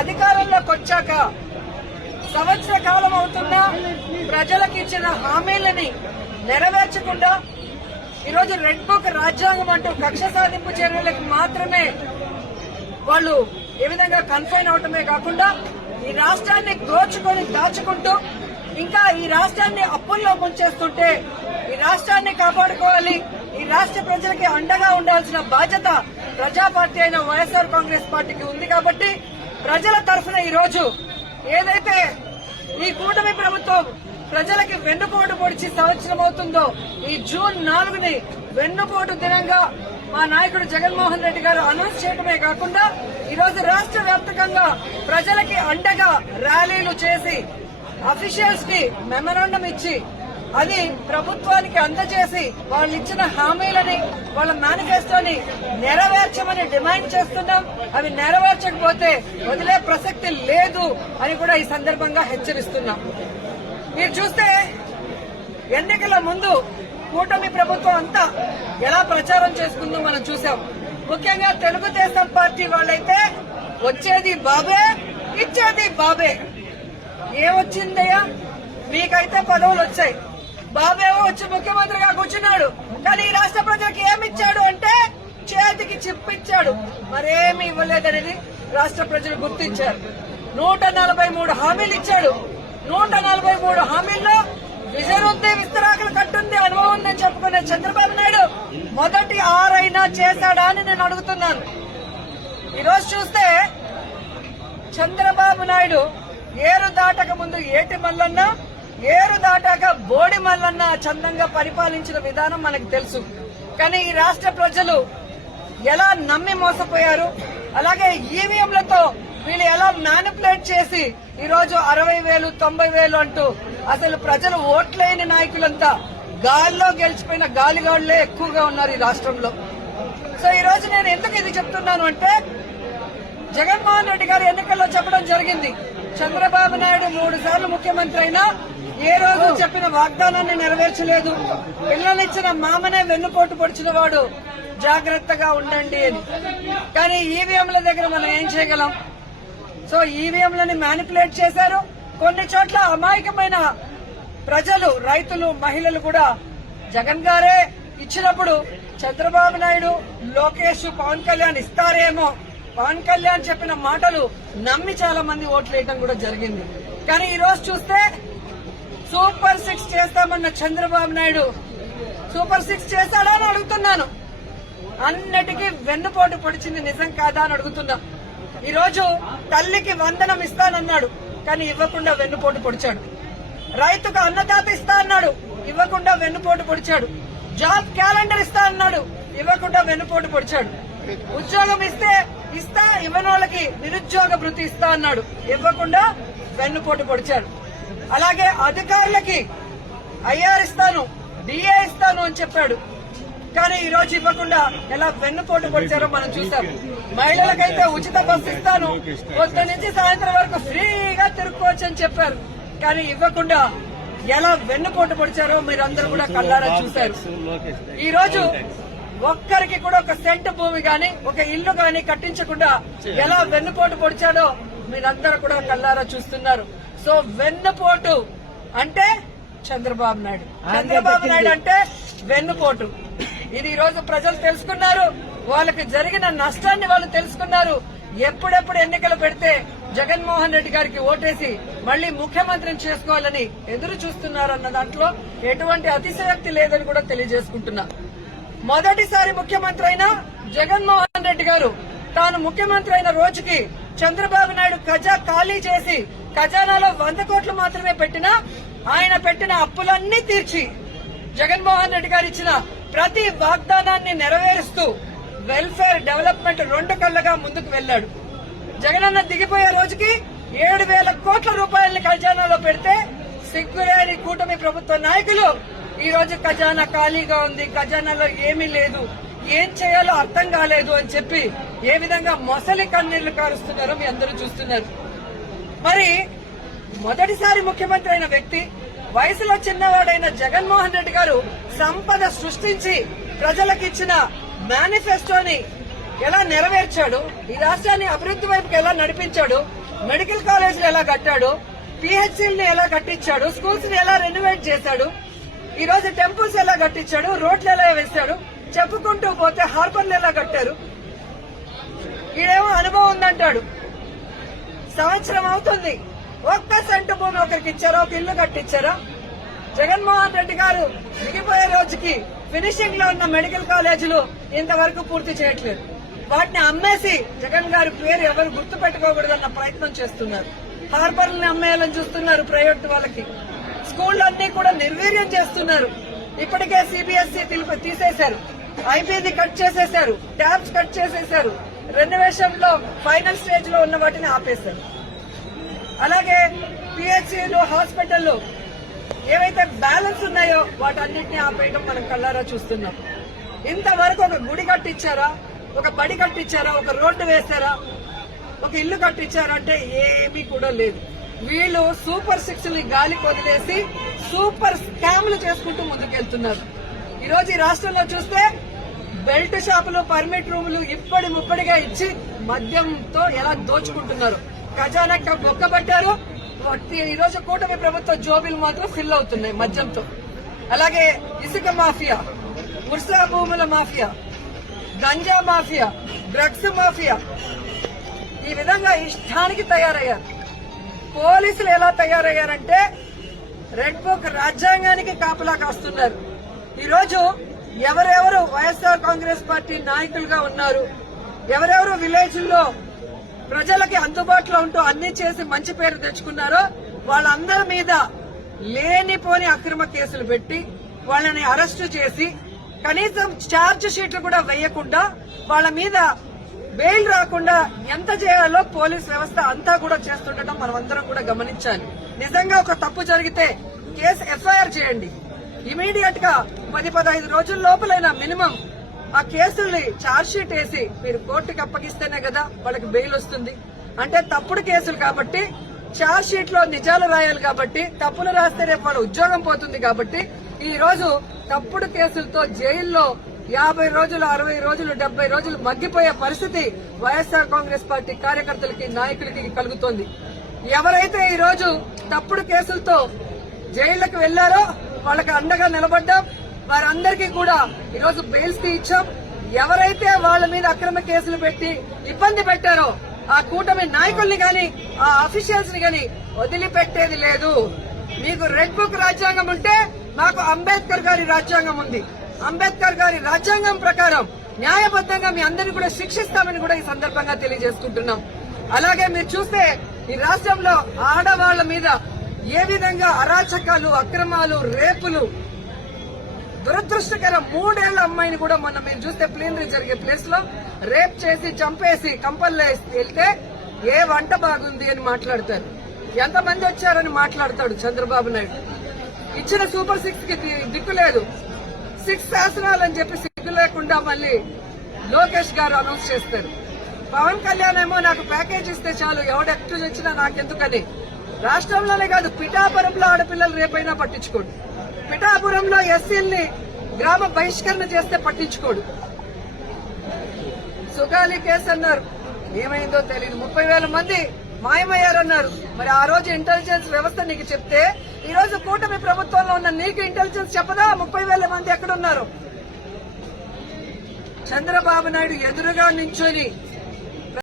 అధికారంలోకి వచ్చాక సంవత్సర కాలం అవుతున్నా ప్రజలకు ఇచ్చిన హామీలని నెరవేర్చకుండా ఈరోజు రెడ్ బుక్ రాజ్యాంగం అంటూ కక్ష సాధింపు చర్యలకు మాత్రమే వాళ్ళు ఏ విధంగా కన్ఫైన్ అవటమే కాకుండా ఈ రాష్ట్రాన్ని దోచుకొని దాచుకుంటూ ఇంకా ఈ రాష్ట్రాన్ని అప్పుల్లో ముంచేస్తుంటే ఈ రాష్ట్రాన్ని కాపాడుకోవాలి ఈ రాష్ట్ర ప్రజలకి అండగా ఉండాల్సిన బాధ్యత ప్రజాపార్టీ అయిన వైఎస్ఆర్ కాంగ్రెస్ పార్టీకి ఉంది కాబట్టి ప్రజల తరఫున ఈరోజు ఏదైతే ఈ కూటమి ప్రభుత్వం ప్రజలకి వెన్నుపోటు పొడిచి సంవత్సరం అవుతుందో ఈ జూన్ నాలుగుని వెన్నుపోటు దినంగా మా నాయకుడు జగన్మోహన్ రెడ్డి గారు అనౌన్స్ చేయడమే కాకుండా ఈరోజు రాష్ట్ర వ్యాప్తంగా ప్రజలకి అండగా ర్యాలీలు చేసి అఫీషియల్స్ కి మెమరాండం ఇచ్చి అది ప్రభుత్వానికి అందజేసి వాళ్ళు ఇచ్చిన హామీలని వాళ్ళ మేనిఫెస్టోని నెరవేర్చమని డిమాండ్ చేస్తున్నాం అవి నెరవేర్చకపోతే వదిలే ప్రసక్తి లేదు అని కూడా ఈ సందర్భంగా హెచ్చరిస్తున్నాం మీరు చూస్తే ఎన్నికల ముందు కూటమి ప్రభుత్వం అంతా ఎలా ప్రచారం చేసుకుందో మనం చూసాం ముఖ్యంగా తెలుగుదేశం పార్టీ వాళ్ళైతే వచ్చేది బాబే ఇచ్చేది బాబే వచ్చిందయ్యా మీకైతే పదవులు వచ్చాయి బాబేమో వచ్చి ముఖ్యమంత్రిగా కూర్చున్నాడు కానీ ఈ రాష్ట్ర ప్రజలకు ఏమి ఇచ్చాడు అంటే చేతికి చిప్పిచ్చాడు మరేమి ఇవ్వలేదనేది రాష్ట్ర ప్రజలు గుర్తించారు నూట నలభై మూడు హామీలు ఇచ్చాడు నూట నలభై మూడు హామీల్లో విజన్ ఉంది విస్తరాకులు కట్టుంది అనుభవం ఉందని చెప్పుకునే చంద్రబాబు నాయుడు మొదటి ఆరైనా చేశాడా అని నేను అడుగుతున్నాను ఈరోజు చూస్తే చంద్రబాబు నాయుడు ఏరు దాటక ముందు ఏటి మల్లన్నా ఏరు దాటాక బోడి మల్లన్న చందంగా పరిపాలించిన విధానం మనకు తెలుసు కానీ ఈ రాష్ట్ర ప్రజలు ఎలా నమ్మి మోసపోయారు అలాగే ఈవీఎంలతో వీళ్ళు ఎలా మ్యానిపులేట్ చేసి ఈరోజు అరవై వేలు తొంభై వేలు అంటూ అసలు ప్రజలు ఓట్లేని నాయకులంతా గాల్లో గెలిచిపోయిన గాలిగాళ్లే ఎక్కువగా ఉన్నారు ఈ రాష్ట్రంలో సో ఈ రోజు నేను ఎందుకు ఇది చెప్తున్నాను అంటే జగన్మోహన్ రెడ్డి గారు ఎన్నికల్లో చెప్పడం జరిగింది చంద్రబాబు నాయుడు మూడు సార్లు ముఖ్యమంత్రి అయినా ఏ రోజు చెప్పిన వాగ్దానాన్ని నెరవేర్చలేదు పిల్లనిచ్చిన మామనే వెన్నుపోటు పొడిచిన వాడు జాగ్రత్తగా ఉండండి అని కానీ ఈవీఎంల దగ్గర మనం ఏం చేయగలం సో ఈవీఎంలని మ్యానిపులేట్ చేశారు కొన్ని చోట్ల అమాయకమైన ప్రజలు రైతులు మహిళలు కూడా జగన్ గారే ఇచ్చినప్పుడు చంద్రబాబు నాయుడు లోకేష్ పవన్ కళ్యాణ్ ఇస్తారేమో పవన్ కళ్యాణ్ చెప్పిన మాటలు నమ్మి చాలా మంది ఓట్లు వేయడం కూడా జరిగింది కానీ ఈ రోజు చూస్తే సూపర్ సిక్స్ చేస్తామన్న చంద్రబాబు నాయుడు సూపర్ సిక్స్ చేస్తాడా అని అడుగుతున్నాను అన్నిటికీ వెన్నుపోటు పొడిచింది నిజం కాదా అని అడుగుతున్నా ఈరోజు తల్లికి వందనం ఇస్తానన్నాడు కానీ ఇవ్వకుండా వెన్నుపోటు పొడిచాడు రైతుకు అన్నదాత ఇస్తా అన్నాడు ఇవ్వకుండా వెన్నుపోటు పొడిచాడు జాబ్ క్యాలెండర్ ఇస్తా అన్నాడు ఇవ్వకుండా వెన్నుపోటు పొడిచాడు ఉద్యోగం ఇస్తే ఇస్తా ఇవ్వనోళ్ళకి నిరుద్యోగ భృతి ఇస్తా అన్నాడు ఇవ్వకుండా వెన్నుపోటు పొడిచాడు అలాగే అధికారులకి ఐఆర్ ఇస్తాను డిఏ ఇస్తాను అని చెప్పాడు కానీ ఈ రోజు ఇవ్వకుండా ఎలా వెన్నుపోటు పడిచారో మనం చూసాం మహిళలకైతే ఉచిత బస్సు ఇస్తాను పొద్దు నుంచి సాయంత్రం వరకు ఫ్రీగా తిరుక్కోవచ్చు అని చెప్పారు కానీ ఇవ్వకుండా ఎలా వెన్నుపోటు పొడిచారో మీరందరూ కూడా కళ్ళారా చూశారు ఈ రోజు ఒక్కరికి కూడా ఒక సెంట్ భూమి గాని ఒక ఇల్లు గాని కట్టించకుండా ఎలా వెన్నుపోటు పొడిచాడో మీరందరూ కూడా కళ్ళారా చూస్తున్నారు సో వెన్నుపోటు అంటే చంద్రబాబు నాయుడు చంద్రబాబు నాయుడు అంటే వెన్నుపోటు ఇది ఈ రోజు ప్రజలు తెలుసుకున్నారు వాళ్ళకి జరిగిన నష్టాన్ని వాళ్ళు తెలుసుకున్నారు ఎప్పుడెప్పుడు ఎన్నికలు పెడితే జగన్మోహన్ రెడ్డి గారికి ఓటేసి మళ్లీ ముఖ్యమంత్రిని చేసుకోవాలని ఎదురు చూస్తున్నారన్న దాంట్లో ఎటువంటి అతిశయక్తి లేదని కూడా తెలియజేసుకుంటున్నా మొదటిసారి ముఖ్యమంత్రి అయిన జగన్మోహన్ రెడ్డి గారు తాను ముఖ్యమంత్రి అయిన రోజుకి చంద్రబాబు నాయుడు ఖజా ఖాళీ చేసి ఖజానాలో వంద కోట్లు మాత్రమే పెట్టినా ఆయన పెట్టిన అప్పులన్నీ తీర్చి జగన్మోహన్ రెడ్డి గారు ఇచ్చిన ప్రతి వాగ్దానాన్ని నెరవేరుస్తూ వెల్ఫేర్ డెవలప్మెంట్ రెండు కళ్ళగా ముందుకు వెళ్లాడు జగనన్న దిగిపోయే రోజుకి ఏడు వేల కోట్ల రూపాయలని ఖజానాలో పెడితే సిగ్గురేని కూటమి ప్రభుత్వ నాయకులు ఈ రోజు ఖజానా ఖాళీగా ఉంది ఖజానాలో ఏమీ లేదు ఏం చేయాలో అర్థం కాలేదు అని చెప్పి ఏ విధంగా మొసలి కన్నీళ్లు కారుస్తున్నారో మీ అందరూ చూస్తున్నారు మరి మొదటిసారి ముఖ్యమంత్రి అయిన వ్యక్తి వయసులో చిన్నవాడైన జగన్మోహన్ రెడ్డి గారు సంపద సృష్టించి ప్రజలకిచ్చిన మేనిఫెస్టోని ఎలా నెరవేర్చాడు ఈ రాష్ట్రాన్ని అభివృద్ధి వైపుకి ఎలా నడిపించాడు మెడికల్ కాలేజీలు ఎలా కట్టాడు పిహెచ్సిల్ని ఎలా కట్టించాడు స్కూల్స్ ని ఎలా రెన్యువేట్ చేశాడు ఈ రోజు టెంపుల్స్ ఎలా కట్టించాడు రోడ్లు ఎలా వేశాడు చెప్పుకుంటూ పోతే హార్బర్లు ఎలా కట్టారు ఈడేమో అనుభవం ఉందంటాడు సంవత్సరం అవుతుంది ఒక్క సెంటు భూమి ఒకరికి ఇచ్చారో ఒక ఇల్లు కట్టించారో జగన్మోహన్ రెడ్డి గారు దిగిపోయే రోజుకి ఫినిషింగ్ లో ఉన్న మెడికల్ కాలేజీలు ఇంతవరకు పూర్తి చేయట్లేదు వాటిని అమ్మేసి జగన్ గారి పేరు ఎవరు గుర్తు పెట్టుకోకూడదన్న ప్రయత్నం చేస్తున్నారు హార్బర్లని అమ్మేయాలని చూస్తున్నారు ప్రైవేట్ వాళ్ళకి స్కూళ్ళన్నీ కూడా నిర్వీర్యం చేస్తున్నారు ఇప్పటికే సిబిఎస్ఈ తీసేశారు ఐపీది కట్ చేసేసారు ట్యాబ్స్ కట్ చేసేసారు రెనోవేషన్ లో ఫైనల్ స్టేజ్ లో ఉన్న వాటిని ఆపేశారు అలాగే పిహెచ్సిలు హాస్పిటల్లో ఏవైతే బ్యాలెన్స్ ఉన్నాయో వాటన్నిటిని ఆపేయడం మనం కళ్ళారా చూస్తున్నాం ఇంతవరకు ఒక గుడి కట్టించారా ఒక బడి కట్టించారా ఒక రోడ్డు వేశారా ఒక ఇల్లు కట్టించారంటే ఏమీ కూడా లేదు వీళ్ళు సూపర్ సిక్స్ ని గాలి కొదిలేసి సూపర్ స్కామ్లు చేసుకుంటూ ముందుకెళ్తున్నారు ఈరోజు ఈ రాష్ట్రంలో చూస్తే బెల్ట్ షాపులు పర్మిట్ రూములు ఇప్పటి ముప్పటిగా ఇచ్చి మద్యంతో ఎలా దోచుకుంటున్నారు ఖజానా బొక్కబట్టారు ఈరోజు కూటమి ప్రభుత్వ జోబీలు మాత్రం ఫిల్ అవుతున్నాయి మద్యంతో అలాగే ఇసుక మాఫియా ముర్సా భూముల mafia ganja mafia drugs mafia ఈ విధంగా ఇష్టానికి తయారయ్యారు పోలీసులు ఎలా తయారయ్యారంటే రెడ్ బుక్ రాజ్యాంగానికి కాపలా కాస్తున్నారు ఈరోజు ఎవరెవరు వైఎస్ఆర్ కాంగ్రెస్ పార్టీ నాయకులుగా ఉన్నారు ఎవరెవరు లో ప్రజలకి అందుబాటులో ఉంటూ అన్ని చేసి మంచి పేరు తెచ్చుకున్నారో వాళ్ళందరి మీద లేనిపోని అక్రమ కేసులు పెట్టి వాళ్ళని అరెస్టు చేసి కనీసం ఛార్జ్ షీట్లు కూడా వేయకుండా వాళ్ళ మీద బెయిల్ రాకుండా ఎంత చేయాలో పోలీస్ వ్యవస్థ అంతా కూడా చేస్తుండటం మనం అందరం కూడా గమనించాలి నిజంగా ఒక తప్పు జరిగితే కేసు ఎఫ్ఐఆర్ చేయండి ఇమీడియట్ గా పది పదహైదు రోజుల లోపలైనా మినిమం ఆ కేసుల్ని షీట్ వేసి మీరు కోర్టుకి అప్పగిస్తేనే కదా వాళ్ళకి బెయిల్ వస్తుంది అంటే తప్పుడు కేసులు కాబట్టి షీట్ లో నిజాలు రాయాలి కాబట్టి తప్పులు రాస్తే రేపు వాళ్ళ ఉద్యోగం పోతుంది కాబట్టి ఈ రోజు తప్పుడు కేసులతో జైల్లో యాభై రోజులు అరవై రోజులు డెబ్బై రోజులు మగ్గిపోయే పరిస్థితి వైఎస్ఆర్ కాంగ్రెస్ పార్టీ కార్యకర్తలకి నాయకులకి కలుగుతోంది ఎవరైతే ఈ రోజు తప్పుడు కేసులతో జైళ్లకు వెళ్లారో వాళ్ళకి అండగా నిలబడ్డాం వారందరికీ కూడా ఈరోజు బెయిల్స్ ఇచ్చాం ఎవరైతే వాళ్ళ మీద అక్రమ కేసులు పెట్టి ఇబ్బంది పెట్టారో ఆ కూటమి నాయకుల్ని గాని ఆ అఫీషియల్స్ ని గాని వదిలిపెట్టేది లేదు మీకు రెడ్ బుక్ రాజ్యాంగం ఉంటే మాకు అంబేద్కర్ గారి రాజ్యాంగం ఉంది అంబేద్కర్ గారి రాజ్యాంగం ప్రకారం న్యాయబద్ధంగా మీ అందరినీ కూడా శిక్షిస్తామని కూడా ఈ సందర్భంగా తెలియజేసుకుంటున్నాం అలాగే మీరు చూస్తే ఈ రాష్ట్రంలో ఆడవాళ్ల మీద ఏ విధంగా అరాచకాలు అక్రమాలు రేపులు దురదృష్టకర మూడేళ్ల అమ్మాయిని కూడా మొన్న మీరు చూస్తే ప్లీనరీ జరిగే ప్లేస్ లో రేప్ చేసి చంపేసి కంపల్లో వెళ్తే ఏ వంట బాగుంది అని మాట్లాడతారు ఎంతమంది వచ్చారని మాట్లాడతాడు చంద్రబాబు నాయుడు ఇచ్చిన సూపర్ సిక్స్ కి దిక్కు లేదు సిక్స్ శాసనాలు అని చెప్పి సిగ్గు లేకుండా మళ్ళీ లోకేష్ గారు అనౌన్స్ చేస్తారు పవన్ కళ్యాణ్ ఏమో నాకు ప్యాకేజ్ ఇస్తే చాలు ఎవడెక్టు వచ్చినా నాకెందుకని రాష్ట్రంలోనే కాదు పిఠాపురంలో ఆడపిల్లలు రేపైనా పట్టించుకోడు పిఠాపురంలో ఎస్సీల్ని గ్రామ బహిష్కరణ చేస్తే పట్టించుకోడు సుగాలి కేసు అన్నారు ఏమైందో తెలియదు ముప్పై వేల మంది మాయమయ్యారన్నారు మరి ఆ రోజు ఇంటెలిజెన్స్ వ్యవస్థ నీకు చెప్తే ఈ రోజు కూటమి ప్రభుత్వంలో ఉన్న నీకు ఇంటెలిజెన్స్ చెప్పదా ముప్పై వేల మంది ఎక్కడున్నారు చంద్రబాబు నాయుడు ఎదురుగా నించుని